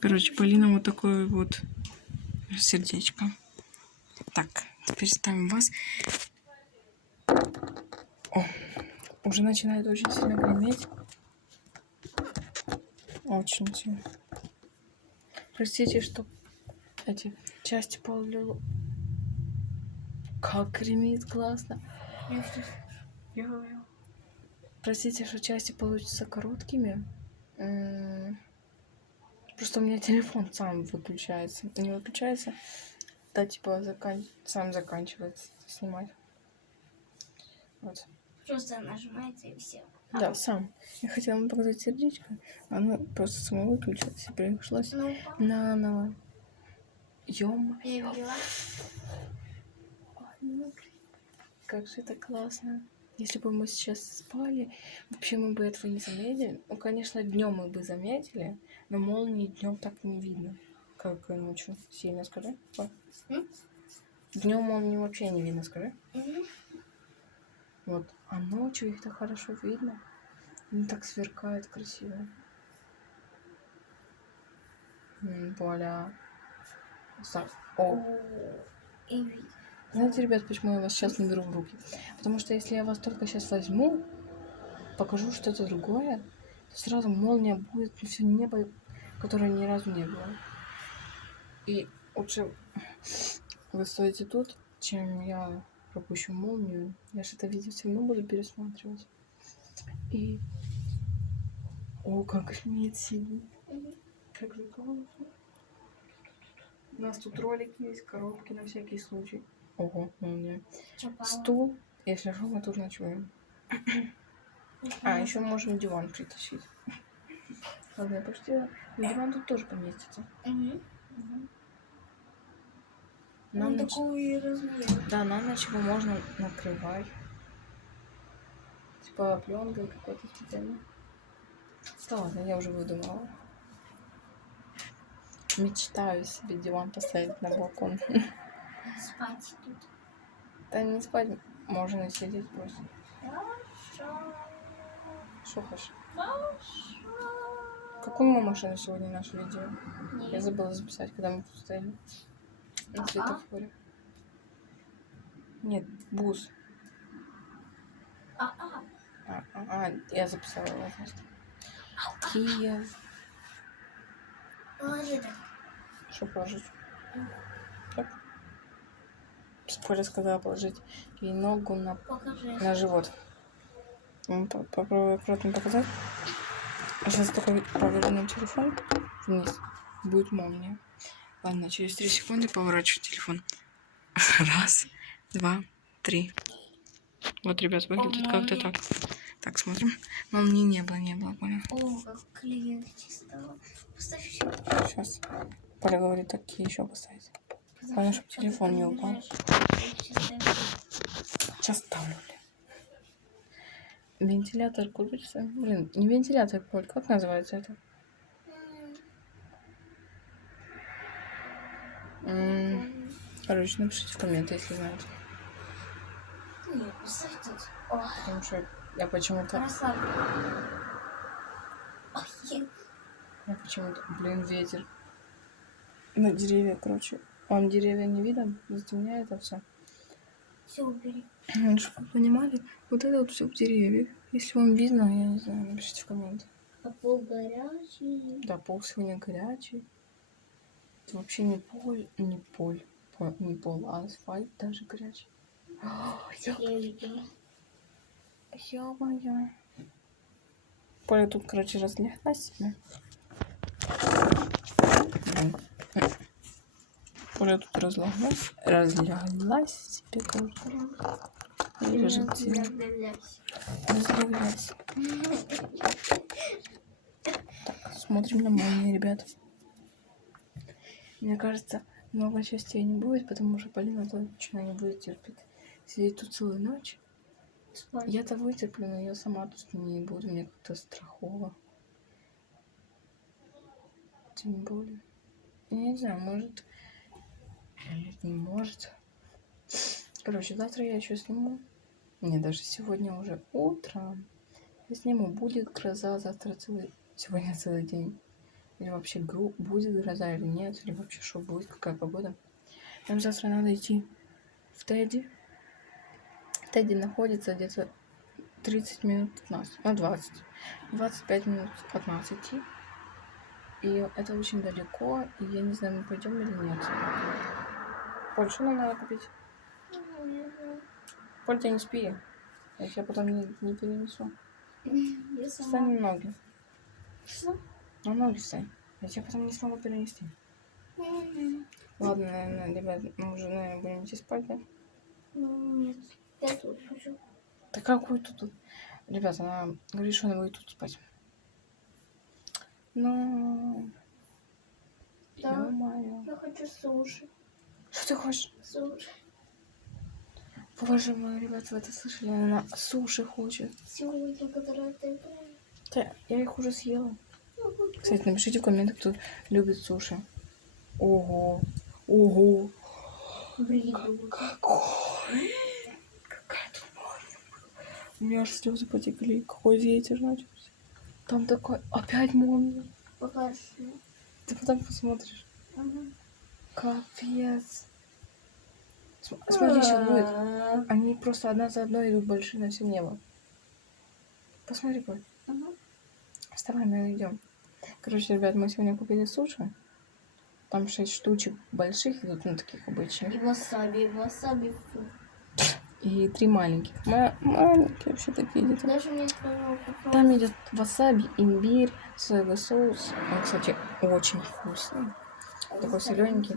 Короче, Полина вот такое вот сердечко. Так, теперь ставим вас. О, уже начинает очень сильно греметь. Очень сильно. Простите, что эти части полулю... Как гремит классно. Я все слышу. Я говорю. Простите, что части получатся короткими. Просто у меня телефон сам выключается. Не выключается, да, типа сам заканчивается снимать. Вот. Просто нажимается и все. Да, сам. Я хотела вам показать сердечко, оно просто само выключилось и пришлось на Ё-моё. Как же это классно. Если бы мы сейчас спали, вообще мы бы этого не заметили. Ну, конечно, днем мы бы заметили, но молнии днем так не видно, как и ночью. Сильно скажи. Днем молнии вообще не видно, скажи. Вот. А ночью их так хорошо видно. Они так сверкают красиво. Вуаля. О. Знаете, ребят, почему я вас сейчас не беру в руки? Потому что если я вас только сейчас возьму, покажу что-то другое, то сразу молния будет на все небо, которое ни разу не было. И лучше вы стоите тут, чем я пропущу молнию. Я же это видео все равно буду пересматривать. И... О, как гремит сильно. Как же классно. У нас тут ролик есть, коробки на всякий случай. Ого, молния. Стул, если что, мы тут ночуем. А, еще можем диван притащить. Ладно, я пошутила. Но диван тут тоже поместится. Он такой размер. Да, на ночь его можно накрывать. Типа пленкой какой-то специальной. Да ладно, я уже выдумала. Мечтаю себе диван поставить на балкон. Спать тут. Да не спать, можно и сидеть просто. Хорошо. Что хочешь? Хорошо. Какую мы машину сегодня наше видео? Нет. Я забыла записать, когда мы тут стояли. На светофоре. Нет, бус. Я записала его просто. Кия. Положи так. Что положить? Так. Спойлер сказала положить ей ногу на живот. Попробую аккуратно показать. А сейчас только поверну телефон вниз. Будет молния. Ладно, через 3 секунды поворачиваю телефон. Раз, два, три. Вот, ребят, выглядит как-то так. Так, смотрим. Молнии не было, понял? О, как клеенки стало. Поставь еще. Сейчас. Поля говорит, такие еще поставить. Главное, чтобы телефон не упал. Сейчас ставлю. Вентилятор крутится. Блин, не вентилятор, Поль, как называется это? Короче, напишите в комменты, если знаете. Нет, поставь тут. Потому что я почему-то... Я почему-то... Блин, ветер. На деревья, короче. Вам деревья не видно? Затемняет это все. Все убери. Чтобы вы понимали, вот это вот все в деревьях. Если вам видно, я не знаю, напишите в комменты. А пол горячий? Да, пол сегодня горячий. Это вообще не пол, а асфальт даже горячий. Ё-моё. Поля тут, короче, разляглась себе. Поля тут разляглась себе, кажется. Лежит себе. Разляглась. Так, смотрим на молнии, ребят. Мне кажется, много частей не будет, потому что Полина точно не будет терпеть. Сидеть тут целую ночь. Я-то вытерплю, но я сама тут не буду, мне как-то страхово. Тем более. Я не знаю, может... Не может. Короче, завтра я еще сниму. Не, даже сегодня уже утром. Я сниму. Будет гроза завтра Сегодня целый день. или вообще будет гроза или нет, или вообще что будет, какая погода. Нам завтра надо идти в Тедди. Тедди находится где-то 30 минут от нас, 25 минут от нас идти. И это очень далеко, и я не знаю, мы пойдем или нет. Поль, что нам надо купить? Поль, ты не спи. Я тебя потом не перенесу. Я Встань сама. на ноги. Что? На ноги встань. Я тебя потом не смогу перенести. Ладно, наверное, ребят, мы уже, наверное, будем идти спать, да? Нет, я тут хочу. Да какой тут? Ребята, она говорит, что она будет тут спать. Но... Да. Ё-моё. Я хочу суши. Что ты хочешь? Суши. Боже мой, ребят, вы это слышали? Она суши хочет. Сегодня, которые ты брал. Да, я их уже съела. Кстати, напишите в комментах, кто любит суши. Ого. Ого. Блин. Какой? Какая туманная. У меня аж слезы потекли. Какой ветер начался. Там такой... Опять молния. Покажи. Ты потом посмотришь. Ага. Капец. Смотри, что будет. Они просто одна за одной идут большие на все небо. Посмотри, Коль. Ага. Вставай, мы идем. Короче, ребят, мы сегодня купили суши. Там 6 штучек больших идут, ну, таких обычных. И васаби, фу. И 3 маленьких. Маленькие вообще такие где-то. Даже мне сказал, Там идет васаби, имбирь, соевый соус. Он, кстати, очень вкусный. Такой солененький.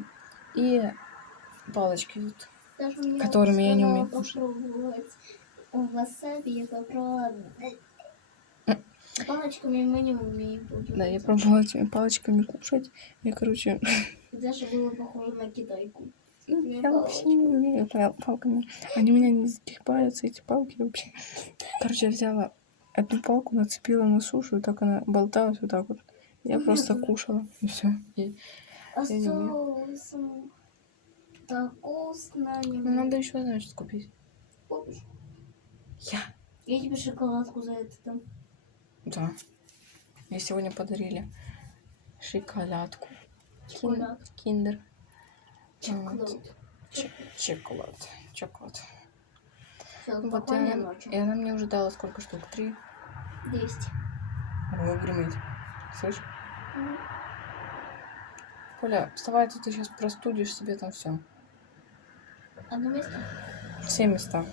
И палочки идут, даже мне которыми я не умею сказала кушать. попробовать васаби, я попробовала. Палочками мы не умеем пользоваться. Да, я пробовала этими палочками кушать. Я, короче, Даже было похоже на китайку. я вообще не умею палками. Они у меня не сгибаются, эти палки вообще. Короче, я взяла одну палку, нацепила на сушу, и так она болталась вот так вот. Я просто кушала, и все. А Я не умею. соусом так вкусно. Ну, надо еще, значит, купить. Купишь? Я? Я тебе шоколадку за это дам. Да. Мне сегодня подарили шоколадку. Шоколад. Киндер. Шоколад. Чоколад. Всё, Вот спокойной ночи. и она мне уже дала сколько штук? 3. 200. Ой, гремит. Слышь? Мгм. Коля, вставай, ты сейчас простудишь себе там все. Одно место? Все места.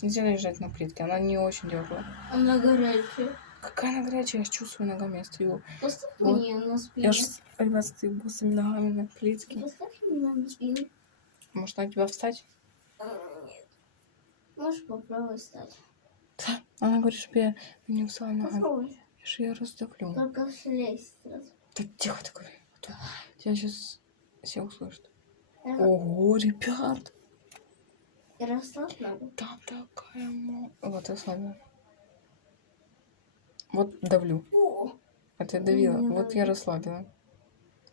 Нельзя лежать на плитке, она не очень теплая. Она горячая. Какая она горячая, я ж чувствую ногами, я стою. Поставь Вот. мне на спину. Я ж, ребят, стою босыми ногами на плитке. Поставь меня на спину. Может, на тебя встать? Нет. Можешь попробовать встать. Да. Она говорит, чтобы я не встала ногами. Попробуй. Я же ее раздавлю. Только слезь сразу. Да тихо такой. Тебя сейчас все услышат. Ага. Ого, ребят. И расслабь ногу. Там такая Вот, я слабила. Вот давлю. О! Это я давила. Не Вот я дави. расслабила.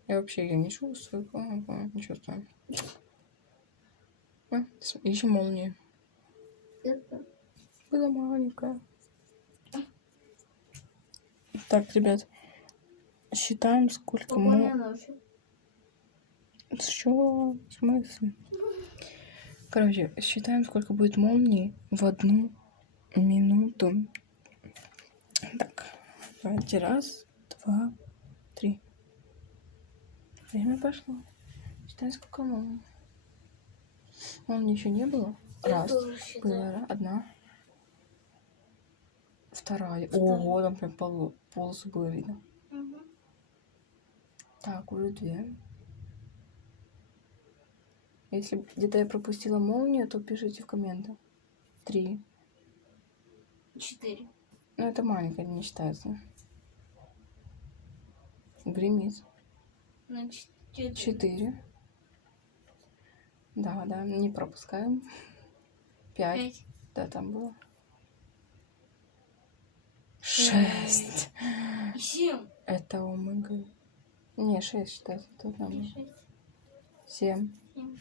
Я вообще ее не чувствую. Не чувствую. Еще молния. Это. Была маленькая. Так, ребят. Считаем, сколько Спокойной ночи. Что? В смысле? Короче, считаем, сколько будет молний в 1 минуту. Так, давайте 1, 2, 3. Время пошло. Считаем, сколько молний. Молнии еще не было. Я Раз. тоже считаю. Была 1. 2. Ого, там прям полосу было видно. Угу. Так, уже 2. Если где-то я пропустила молнию, то пишите в комментах. 3. 4. Ну, это маленькая, не считается. Гремит. Значит, 4. 4. Да, не пропускаем. 5. 5. Да, там было. 6. И 7. Это омега. Не, 6 считается. Это там было. 6. 7. 7.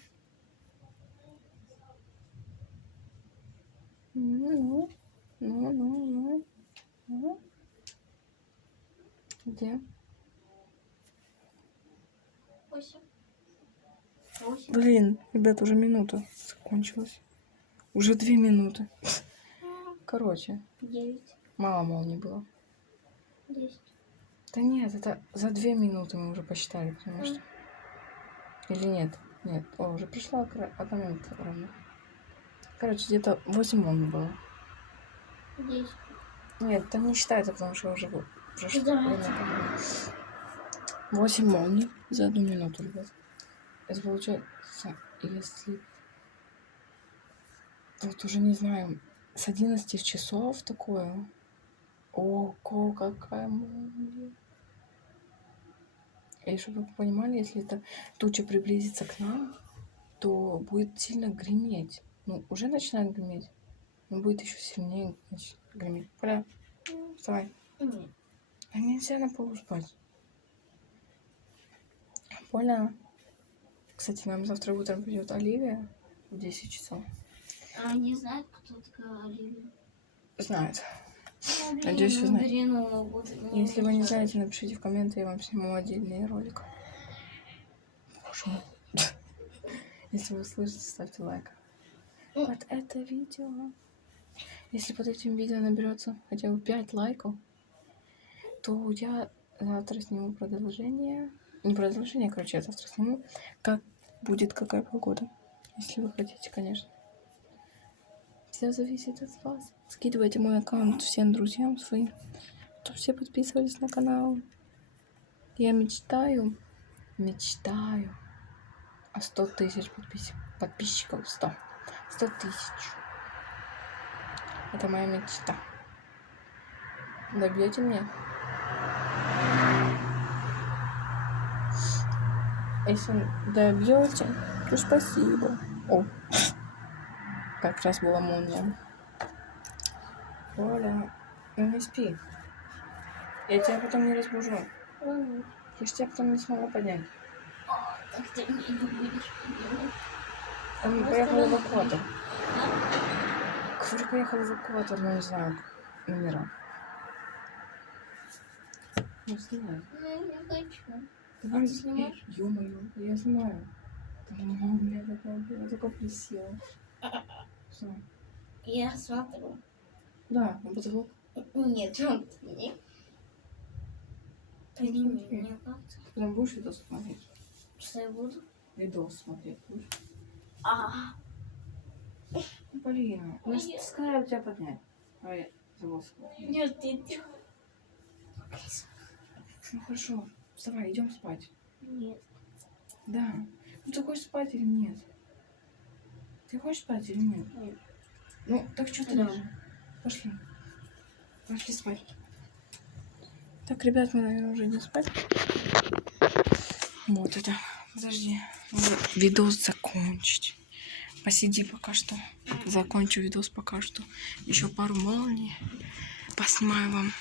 Ну. Где? 8. 8. Блин, ребят, уже минута закончилась. Уже 2 минуты. Короче, 9. мало молний было. 10. Да нет, это за 2 минуты мы уже посчитали, потому что... Или нет? Нет. О, уже пришла 1 минута ровно. Короче, где-то 8 молний было. 10. Нет, там не считается, потому что уже прошло Давайте. время. 8 молний за 1 минуту, ребят. Это получается, если... Вот уже не знаю, с 11 часов такое. Ого, какая молния. И чтобы вы понимали, если эта туча приблизится к нам, то будет сильно греметь. Ну, уже начинает греметь, но будет еще сильнее греметь. Поля, вставай. Нет. А нельзя на полу спать. Поля. Кстати, нам завтра утром придет Оливия в 10 часов. А не знает, кто такая Оливия? Знает. Ну, блин, Надеюсь, вы знаете. блин, ну, вот, Если вы не знаете, напишите в комменты, я вам сниму отдельный ролик. Боже мой. Если вы слышите, ставьте лайк. Под это видео. Если под этим видео наберется хотя бы 5 лайков, то я завтра сниму продолжение. Не продолжение, короче, я завтра сниму, как будет какая погода. Если вы хотите, конечно. Все зависит от вас. Скидывайте мой аккаунт всем друзьям своим, чтобы все подписывались на канал. Я мечтаю о 100 тысяч подписчиков. 100 тысяч. Это моя мечта. Добьете мне? Если добьете, то спасибо. О, как раз была молния. Оля, ну не спи. Я тебя потом не разбужу. Ладно. Я ж тебя потом не смогу поднять. Так ты мне не будешь поднимать. Он поехал эвакуатор. Говорю, поехал эвакуатор, но не знаю номера. Ну, снимай. Ну, я не хочу. Давай, ты снимаешь? ё-моё, я снимаю. Молния такая была, только присела. Всё. Я смотрю. Да, на потолок. Нет, он не. Подними Окей. мне как-то. Потом будешь видос смотреть? Что я буду? Видос смотреть будешь? А, Блин, я же Нет. сказала тебя поднять. А я забыл сказать. нет, ты. Ну хорошо, вставай, идем спать. Нет. Да. Ну ты хочешь спать или нет? Ты хочешь спать или нет? Нет. Ну, так что ты Да. лежишь? Пошли. Пошли спать. Так, ребят, мы, наверное, уже идем спать. Вот это. Подожди. Надо видос закончить. Посиди пока что. Закончу видос пока что. Еще пару молний поснимаю вам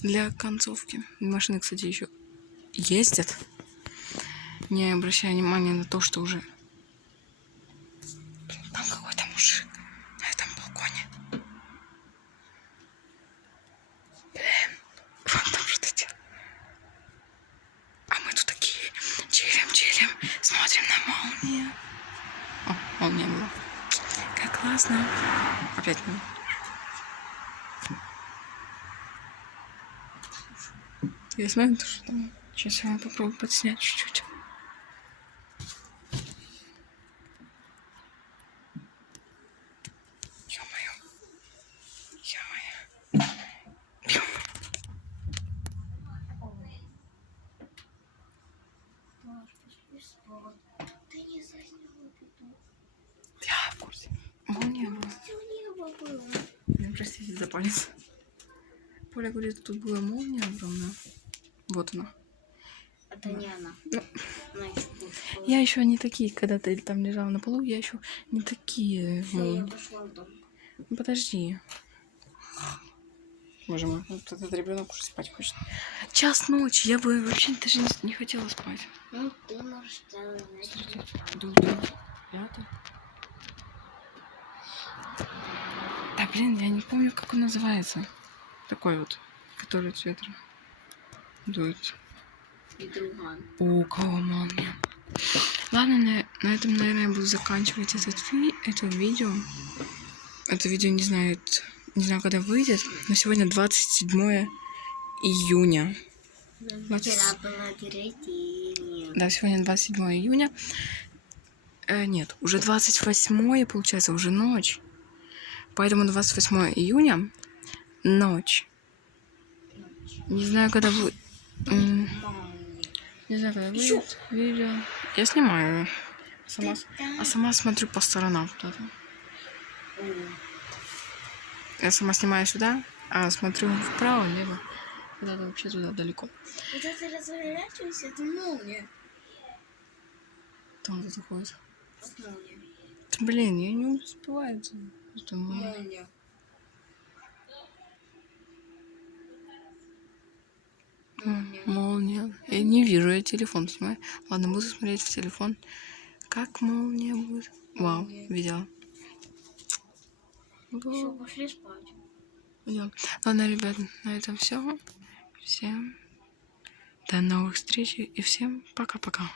для концовки. Машины, кстати, еще ездят. Не обращая внимания на то, что уже... Блин, там какой-то мужик на этом балконе. Блин, вон там что-то делает. А мы тут такие чилим, смотрим на молнию. О, молния была. Как классно. Опять мы. Я смотрю, что там. Сейчас я попробую подснять чуть-чуть. Ё-моё. Ты не засняла видос. Я в курсе. Молния была. Все небо было. Блин, простите за палец. Поля говорит, тут была молния огромная. Вот она. Это не она. Ну. Она еще больше. Я еще не такие, когда ты там лежала на полу, я еще не такие Всё, я молнии. пошла в дом. Ну, подожди. Боже мой, вот этот ребенок уже спать хочет. 1 ночи, я бы вообще даже не хотела спать. Ну, ты можешь целый ночь. Дует. Рядом. Да блин, я не помню, как он называется. Такой вот, который от ветра дует. И друган. У кого молния? Ладно, на этом, наверное, я буду заканчивать это видео. Это видео не знаю, когда выйдет. Но сегодня 27 июня. Вчера было 3 июня. Да, сегодня 27 июня. Нет, уже 28, получается, уже ночь. Поэтому 28 июня ночь. Не знаю, когда будет. Не знаю, когда выйдет видео. Я снимаю. Сама смотрю по сторонам куда-то. Я сама снимаю сюда, а смотрю вправо, лево. Куда-то вообще туда далеко. Вот это разворачивайся, это молния. Там кто-то ходит. Вот молния. Блин, я не успеваю. Это Молния. молния. Я не вижу, я телефон снимаю. Ладно, буду смотреть в телефон. Как молния будет. Вау, видела. Все, пошли спать. Идем. Ладно, ребят, на этом все. Всем до новых встреч и всем пока-пока.